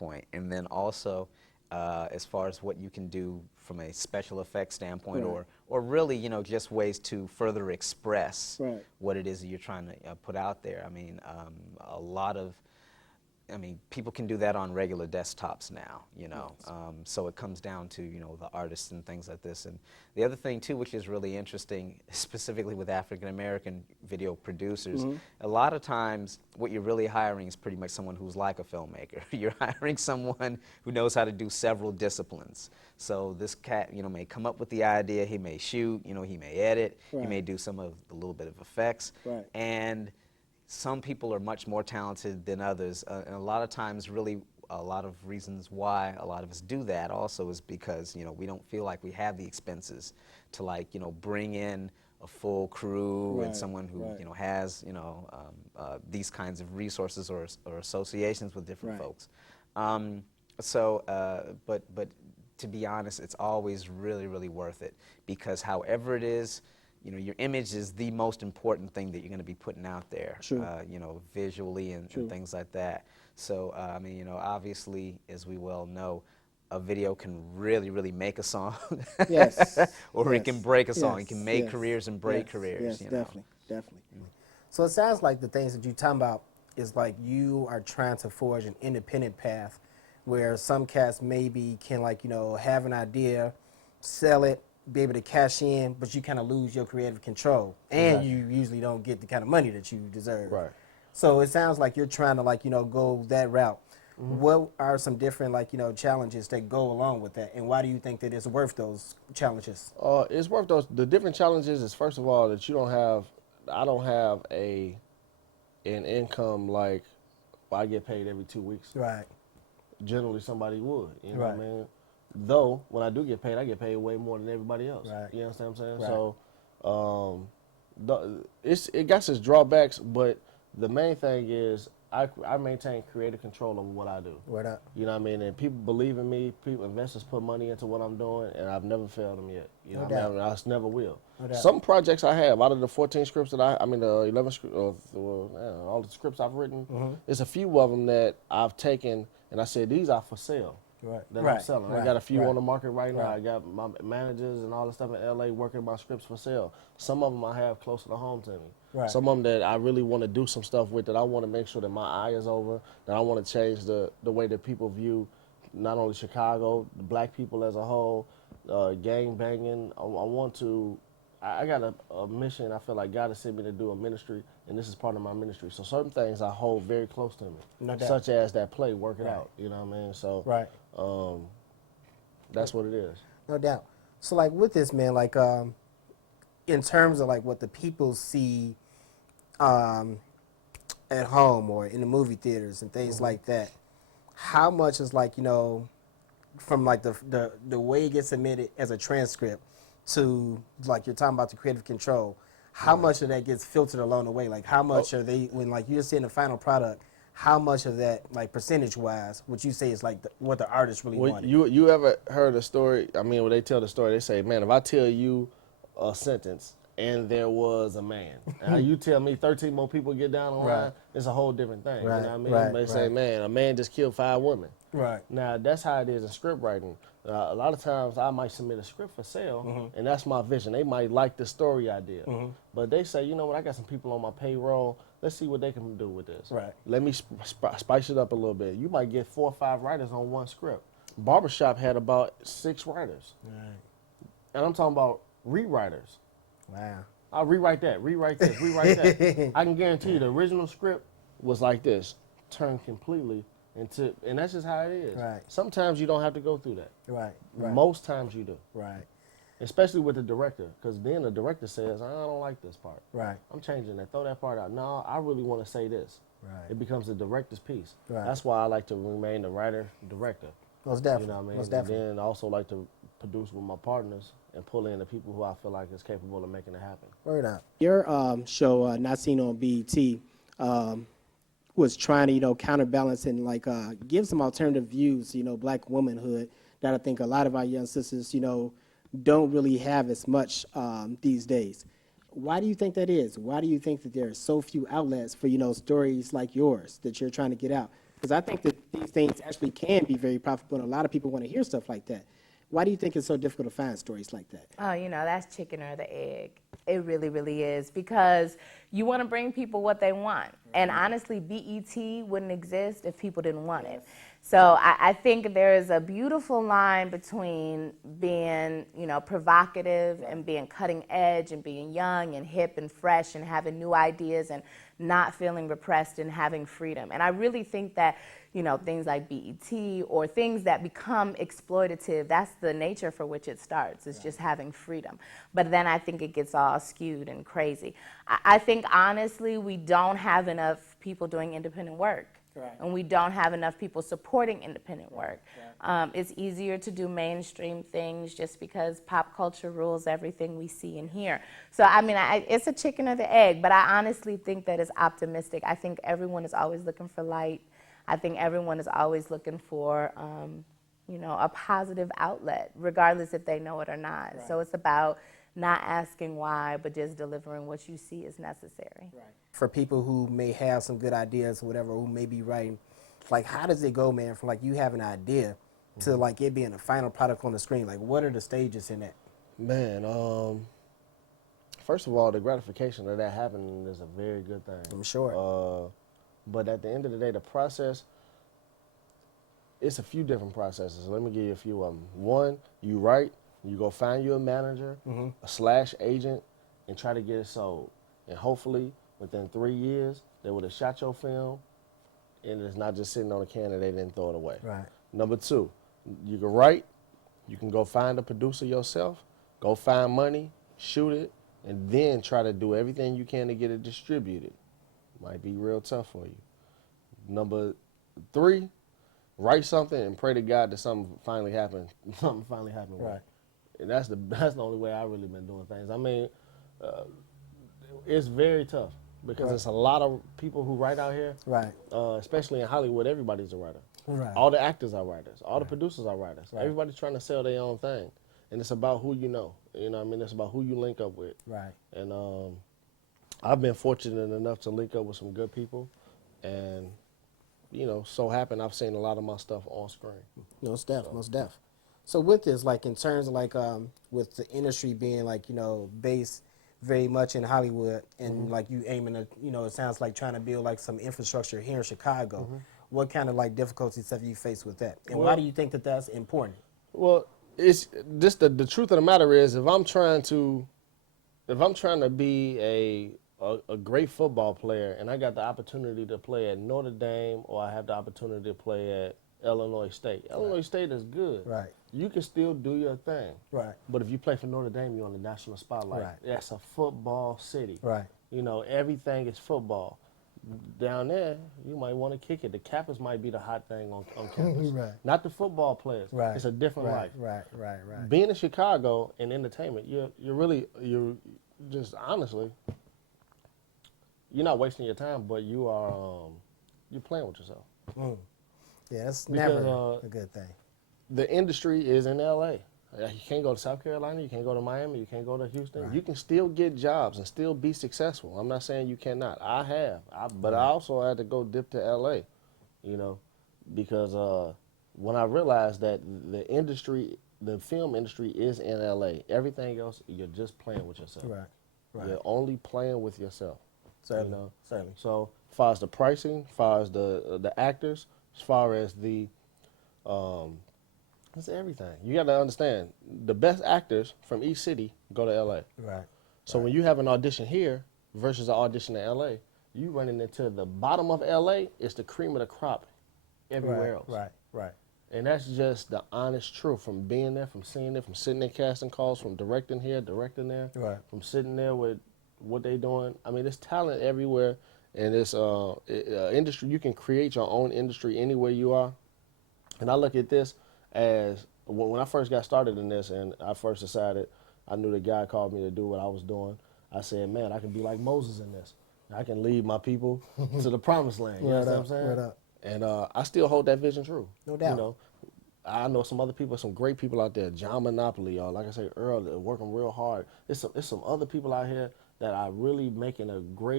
standpoint, and then also as far as what you can do from a special effects standpoint, or really, you know, just ways to further express what it is that you're trying to put out there. I mean, people can do that on regular desktops now, you know. So it comes down to, you know, the artists and things like this. And the other thing too, which is really interesting, specifically with African American video producers, a lot of times what you're really hiring is pretty much someone who's like a filmmaker. You're hiring someone who knows how to do several disciplines. So this cat, you know, may come up with the idea, he may shoot, you know, he may edit, he may do some of a little bit of effects, and some people are much more talented than others, and a lot of times, really, a lot of reasons why a lot of us do that also is because, you know, we don't feel like we have the expenses to, like, you know, bring in a full crew and someone who, you know, has, you know, these kinds of resources or associations with different folks. But to be honest, it's always really, really worth it, because however it is, you know, your image is the most important thing that you're going to be putting out there, you know, visually and things like that. So, I mean, you know, obviously, as we well know, a video can really, really make a song, or it can break a song. It can make careers and break careers. Yes, definitely. So it sounds like the things that you're talking about is like you are trying to forge an independent path where some cats maybe can, like, you know, have an idea, sell it, be able to cash in, but you kind of lose your creative control, and you usually don't get the kind of money that you deserve. So it sounds like you're trying to, like, you know, go that route. What are some different, like, you know, challenges that go along with that, and why do you think that it's worth those challenges? It's worth those. The different challenges is, first of all, that I don't have an income like I get paid every 2 weeks. Generally, somebody would, you know what I mean? Though, when I do get paid way more than everybody else. You understand what I'm saying? So, it got its drawbacks, but the main thing is I maintain creative control over what I do. You know what I mean? And people believe in me. Investors put money into what I'm doing, and I've never failed them yet. You know what I mean? I just never will. Some projects I have, out of the 14 scripts that the 11 scripts, all the scripts I've written, there's a few of them that I've taken and I said, these are for sale. That I'm selling. I got a few on the market right now. I got my managers and all the stuff in LA working my scripts for sale. Some of them I have closer to home to me. Some of them that I really want to do some stuff with, that I want to make sure that my eye is over, that I want to change the way that people view not only Chicago, the black people as a whole, gang banging. I got a mission. I feel like God has sent me to do a ministry, and this is part of my ministry. So certain things I hold very close to me, such as that play, Work It Out. You know what I mean? So that's what it is. No doubt. So, like, with this, man, like, in terms of, like, what the people see at home or in the movie theaters and things like that, how much is, like, you know, from, like, the way it gets submitted as a transcript to, like, you're talking about the creative control, how much of that gets filtered along the way? Like, how much are they, when, like, you're seeing the final product, how much of that, like, percentage-wise, would you say is, like, what the artist really wanted? You ever heard a story? I mean, when they tell the story, they say, man, if I tell you a sentence and there was a man, and you tell me 13 more people get down the line, it's a whole different thing. You know what I mean? They say, man, a man just killed 5 women. Now, that's how it is in script writing. A lot of times I might submit a script for sale, and that's my vision. They might like the story idea, but they say, you know what, I got some people on my payroll. Let's see what they can do with this. Let me spice it up a little bit. You might get 4 or 5 writers on one script. Barbershop had about 6 writers. And I'm talking about rewriters. I'll rewrite that, rewrite this, rewrite that. I can guarantee you the original script was like this, turned completely into, and that's just how it is. Sometimes you don't have to go through that. Most times you do. Especially with the director, because then the director says, I don't like this part. I'm changing that, throw that part out. No, I really want to say this. It becomes the director's piece. That's why I like to remain the writer-director. Most definitely. You know what I mean? Most definitely. And then I also like to produce with my partners and pull in the people who I feel like is capable of making it happen. Word out. Your show, Not Seen on BET, was trying to, you know, counterbalance and, like, give some alternative views, you know, black womanhood that I think a lot of our young sisters, you know, don't really have as much these days. Why do you think that is? Why do you think that there are so few outlets for, you know, stories like yours that you're trying to get out? Because I think that these things actually can be very profitable, and a lot of people want to hear stuff like that. Why do you think it's so difficult to find stories like that? Oh, that's chicken or the egg. It really, really is, because you want to bring people what they want. And honestly, BET wouldn't exist if people didn't want it. So I think there is a beautiful line between being, provocative and being cutting edge and being young and hip and fresh and having new ideas and not feeling repressed and having freedom. And I really think that, things like BET or things that become exploitative, that's the nature for which it starts. It's just having freedom. But then I think it gets all skewed and crazy. I think, honestly, we don't have enough people doing independent work. Right. And we don't have enough people supporting independent work. Right. It's easier to do mainstream things just because pop culture rules everything we see and hear. So, it's a chicken or the egg, but I honestly think that it's optimistic. I think everyone is always looking for light. I think everyone is always looking for, a positive outlet, regardless if they know it or not. Right. So it's about not asking why, but just delivering what you see is necessary. Right. For people who may have some good ideas or whatever, who may be writing, like, how does it go, man, from like you have an idea to like it being a final product on the screen? Like, what are the stages in that? Man, first of all, the gratification of that happening is a very good thing. I'm sure. But at the end of the day, the process, it's a few different processes. Let me give you a few of them. One, you write, you go find you a manager, a / agent, and try to get it sold. And hopefully, within 3 years, they would have shot your film, and it's not just sitting on a can and they didn't throw it away. Right. Number two, you can write, you can go find a producer yourself, go find money, shoot it, and then try to do everything you can to get it distributed. Might be real tough for you. Number three, write something and pray to God that something finally happened. Something finally happened. Right. And that's the only way I've really been doing things. It's very tough because it's a lot of people who write out here. Right. Especially in Hollywood, everybody's a writer. Right. All the actors are writers. All the producers are writers. Right. Everybody's trying to sell their own thing, and it's about who you know. It's about who you link up with. Right. And I've been fortunate enough to link up with some good people, and so happen I've seen a lot of my stuff on screen. Most def. So with this, like in terms of like with the industry being like based very much in Hollywood, and like you aiming to it sounds like trying to build like some infrastructure here in Chicago. What kind of like difficulties have you faced with that, and why do you think that that's important? Well, it's just the truth of the matter is, if I'm trying to be a great football player, and I got the opportunity to play at Notre Dame, or I have the opportunity to play at Illinois State. Right. Illinois State is good. Right. You can still do your thing. Right. But if you play for Notre Dame, you're on the national spotlight. Right. That's a football city. Right. Everything is football. Down there, you might want to kick it. The Kappas might be the hot thing on campus. Right. Not the football players. Right. It's a different life. Right. Being in Chicago in entertainment, you're just honestly, you're not wasting your time, but you're playing with yourself. Yeah, that's never a good thing. The industry is in L.A. You can't go to South Carolina, you can't go to Miami, you can't go to Houston. Right. You can still get jobs and still be successful. I'm not saying you cannot. I have. But I also had to go dip to L.A., because when I realized that the film industry is in L.A., everything else, you're just playing with yourself. Right. You're only playing with yourself. Certainly. So as far as the pricing, as far as the actors, as far as the it's everything. You got to understand, the best actors from each city go to L.A. Right. So when you have an audition here versus an audition in L.A., you running into the bottom of L.A., it's the cream of the crop everywhere else. Right. And that's just the honest truth from being there, from seeing it, from sitting in casting calls, from directing here, directing there, from sitting there with what they doing. There's talent everywhere, and it's industry. You can create your own industry anywhere you are. And I look at this as when I first got started in this, and I first decided, I knew the guy called me to do what I was doing. I said, man, I can be like Moses in this. I can lead my people to the promised land. You know what I'm saying? Right up. And I still hold that vision true. No doubt. I know some other people, some great people out there. John Monopoly, y'all. Like I said earlier, working real hard. There's some other people out here that are really making a great